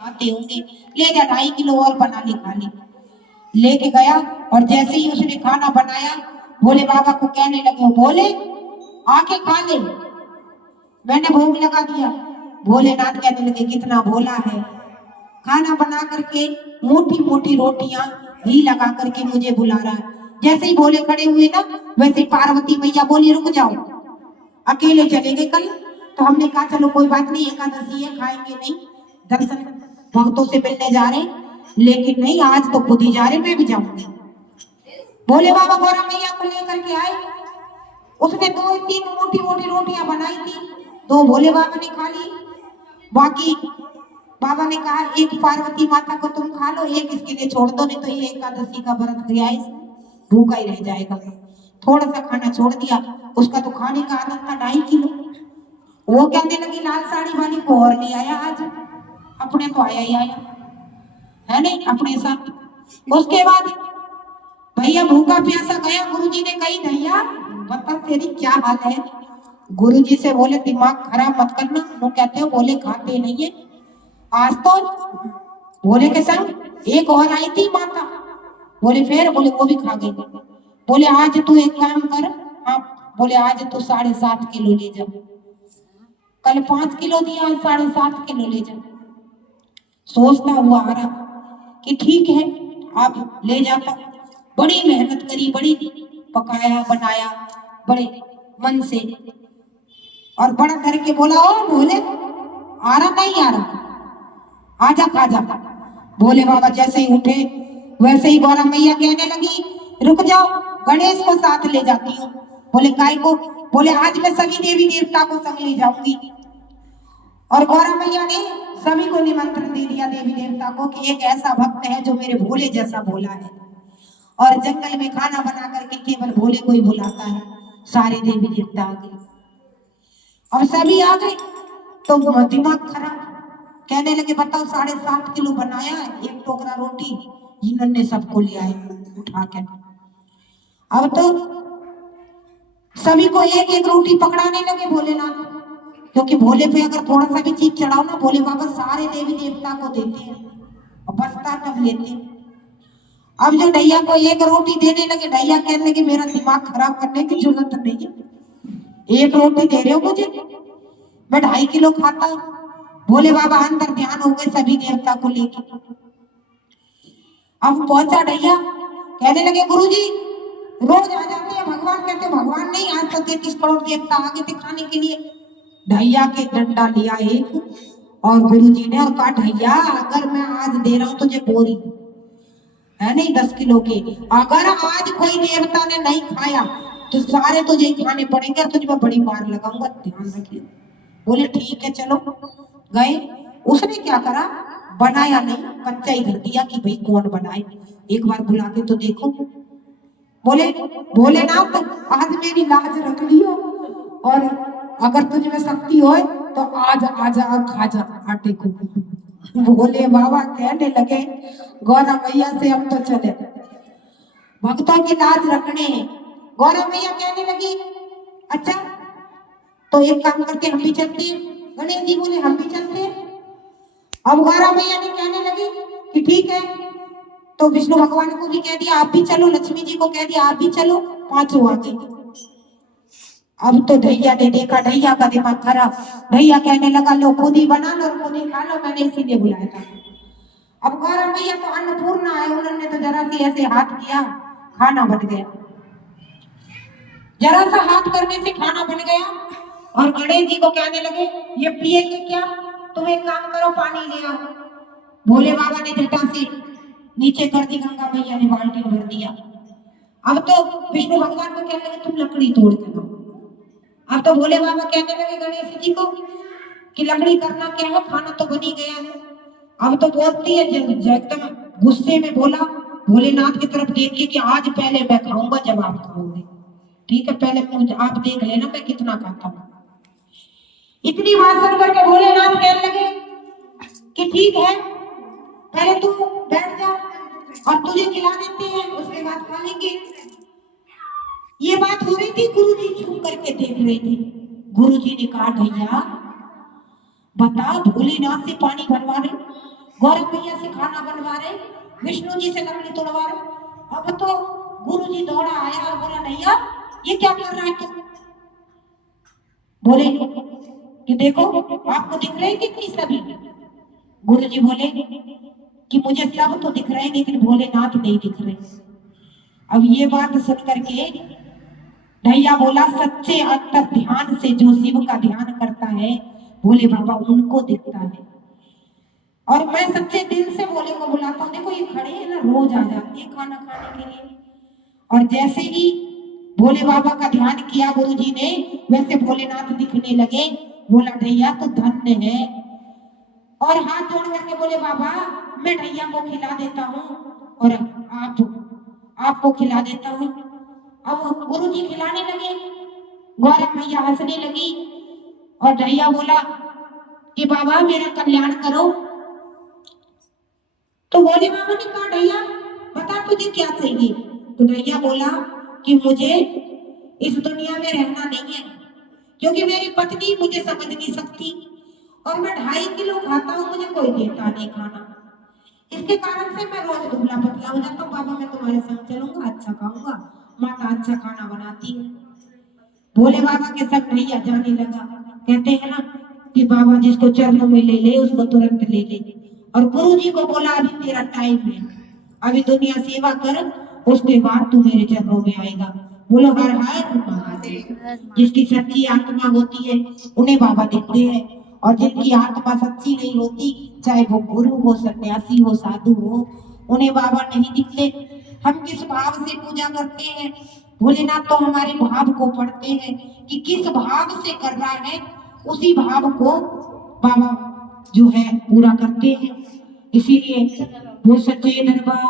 खाते होंगे, ले जा 2.5 किलो और बना ले खा ले। लेके गया और जैसे ही उसने खाना बनाया भोले बाबा को कहने लगे, भोले आके खा ले, मैंने भोग लगा दिया। भोलेनाथ कहने लगे, कितना भोला है, खाना बना करके मोटी मोटी रोटियां घी लगा करके मुझे बुला रहा है। जैसे ही भोले खड़े हुए ना, वैसे पार्वती मैया बोली, रुक जाओ, अकेले चले गए कल तो हमने कहा चलो कोई बात नहीं, एकादशी है, खाएंगे नहीं, दर्शन भक्तों से मिलने जा रहे, लेकिन नहीं, आज तो खुद ही जा रहे, मैं भी जाऊंगी। भोले बाबा गौरा मैया को लेकर के आए, उसने 2-3 मोटी मोटी रोटियां बनाई थी, 2 भोले बाबा ने खा ली, बाकी बाबा ने कहा एक पार्वती माता को तुम खा लो, एक इसके लिए छोड़ दो, नहीं तो ये एकादशी का व्रत गया है, भूखा ही रह जाएगा। थोड़ा सा खाना छोड़ दिया, उसका तो खाने का आदत था 2.5 किलो। वो कहने लगी, लाल साड़ी वाली को और ले आया आज, अपने तो आया ही आया है नहीं अपने साथ। उसके बाद भैया भूखा प्यासा गया, गुरुजी ने कही, भैया बता तेरी क्या हाल है। गुरुजी से बोले, दिमाग खराब मत करना, वो कहते हो बोले खाते नहीं है। आज तो भोले के संग एक और आई थी माता, बोले फिर, बोले वो भी खा गई। बोले आज तू एक काम कर, हाँ, बोले आज तू 7.5 किलो ले जा, कल 5 किलो दिया, आज 7.5 किलो ले जा। सोचता हुआ आ रहा कि ठीक है आप ले जाता, बड़ी मेहनत करी, बड़ी पकाया बनाया बड़े मन से, और बड़ा करके बोला, ओ भोले आ रहा नहीं आ रहा, आजा खा जा। भोले बाबा जैसे ही उठे वैसे ही गौरा मैया कहने लगी, रुक जाओ, गणेश को साथ ले जाती हूँ। बोले काय को? बोले आज मैं सभी देवी देवता को संग ले जाऊंगी। और गौरा मैया ने सभी को निमंत्रण दे दिया देवी देवता को कि एक ऐसा भक्त है जो मेरे भोले जैसा भोला है, और जंगल में खाना बना करके केवल भोले को ही बुलाता है। सारे देवी देवता आ गए और सभी आ गए तो दिमाग खराब, कहने लगे बताओ 7.5 किलो बनाया, एक टोकरा रोटी इन्होंने सबको ले आए उठा के। अब तो सभी को एक एक रोटी पकड़ाने लगे भोलेनाथ, क्योंकि भोले पे अगर थोड़ा सा भी चीज चढ़ाओ ना, भोले बाबा सारे देवी देवता को देते हैं और बसता तब लेते हैं। अब जो ढैया को एक रोटी देने लगे, ढैया कहने लगे मेरा दिमाग खराब करने की जरूरत नहीं है, एक रोटी दे रहे हो मुझे, मैं 2.5 किलो खाता। भोले बाबा अंदर ध्यान हो गए सभी देवता को लेके। अब पहुंचा ढैया, कहने लगे गुरुजी रोज आ जाते हैं भगवान, कहते भगवान नहीं, आज तक 33 करोड़ देवता आ गए थे खाने के लिए। ढैया के डंडा लिया एक और गुरुजी ने और कहा, ढैया अगर मैं आज दे रहा हूं तुझे बोरी है नहीं 10 किलो के, अगर आज कोई देवता ने नहीं खाया तो सारे तुझे खाने पड़ेंगे और तुझे मैं बड़ी मार लगाऊंगा, ध्यान रखिए। बोले ठीक है चलो। गए, उसने क्या करा, बनाया नहीं, कच्चा ही धर दिया कि भाई कौन बनाए, एक बार बुला के तो देखो। बोले भोलेनाथ आज मेरी लाज रख लियो, और अगर तुझे में शक्ति हो तो आज आजा खा जा आटे को। भोले बाबा कहने लगे गौरा मैया से हम तो चले, भक्तों की लाज रखने हैं। गौरा मैया कहने लगी अच्छा तो एक काम करते हम भी चलते हैं। गणेश जी बोले हम भी चलते हैं। अब गौरा मैया ने कहने लगी कि ठीक है, तो विष्णु भगवान को भी कह दिया आप भी चलो, लक्ष्मी जी को कह दिया आप भी चलो, 5 आ गए। अब तो ढैया ने देखा, ढैया का दिमाग खराब, ढैया कहने लगा लो खुद ही बना लो और खुद ही खा लो, मैंने इसीलिए बुलाया था। अब गौरा मैया तो अन्नपूर्णा है, उन्होंने तो जरा सी ऐसे हाथ किया, खाना बन गया, जरा सा हाथ करने से खाना बन गया। और गणेश जी को कहने लगे ये पिएंगे क्या, तुम एक काम करो पानी ले आओ। भोले बाबा ने जटा से नीचे कर दी, गंगा मैया ने बाल्टी भर दिया। अब तो विष्णु भगवान को कहने लगे तुम लकड़ी तोड़ के लो। अब तो भोले बाबा कहने लगे गणेश जी को कि लकड़ी करना क्या है, खाना तो बनी गया है। अब तो बोलती है एकदम गुस्से में बोला भोलेनाथ की तरफ देख के कि आज पहले मैं खाऊंगा जब आप खाओगे, ठीक है पहले आप देख लेना मैं कितना खाता हूँ। इतनी बात सुन करके भोलेनाथ कहने लगे कि ठीक है पहले तू बैठ जा और तुझे खिला देते हैं, उसके बाद खा लेंगे। ये बात हो रही थी, गुरुजी छुप करके देख रहे थे। गुरुजी ने कहा भैया बता भोलेनाथ से पानी भरवा रहे, गौरव मैया से खाना बनवा रहे, विष्णु जी से लकड़ी तोड़वा रहे। अब तो गुरु जी दौड़ा आया और बोला भैया ये क्या कर रहा है तुम? बोले कि देखो आपको दिख रहे कि नहीं सभी? गुरु जी बोले कि मुझे सब तो दिख रहे हैं लेकिन भोलेनाथ नहीं दिख रहे। अब ये बात सुन करके भैया बोला सच्चे अंतर ध्यान से जो शिव का ध्यान करता है भोले बाबा उनको दिखता है। और मैं सच्चे दिल से भोले को बुलाता हूँ, देखो ये खड़े हैं ना, रोज आ जाते हैं खाना खाने के लिए। और जैसे ही भोले बाबा का ध्यान किया गुरु जी ने, वैसे भोलेनाथ दिखने लगे। बोला ढैया तो धन्य है। और हाथ जोड़ करके बोले बाबा मैं ढैया को खिला देता हूँ और आपको खिला देता हूँ। अब गुरु जी खिलाने लगे, गौरव मैया हंसने लगी और ढैया बोला कि बाबा मेरा कल्याण करो। तो भोले बाबा ने कहा ढैया बता तुझे क्या चाहिए? तो ढैया बोला कि मुझे इस दुनिया में रहना नहीं है, क्योंकि मेरी पत्नी मुझे समझ नहीं सकती और मैं 2.5 किलो खाता हूँ, मुझे कोई देता नहीं खाना। इसके कारण से मैं रोज दुबला पतला हो जाता हूँ। बाबा मैं तुम्हारे संग चलूंगा, अच्छा खाऊंगा, माता अच्छा खाना बनाती है। भोले बाबा के संग ढैया जाने लगा। कहते हैं ना कि बाबा जिसको चरणों में ले ले उसको तुरंत ले ले। और गुरु जी को बोला अभी तेरा टाइम है, अभी दुनिया सेवा कर, उसके बाद तू मेरे चरणों में आएगा। बोलो हर हर महादेव। जिसकी सच्ची आत्मा होती है उन्हें बाबा दिखते हैं, और जिनकी आत्मा सच्ची नहीं होती, चाहे वो गुरु हो, सन्यासी हो, साधु हो, उन्हें बाबा नहीं दिखते। हम किस भाव से पूजा करते हैं, भोलेनाथ तो हमारे भाव को पढ़ते हैं कि किस भाव से कर रहा है, उसी भाव को बाबा जो है पूरा करते हैं। इसीलिए वो सच्चे दरबार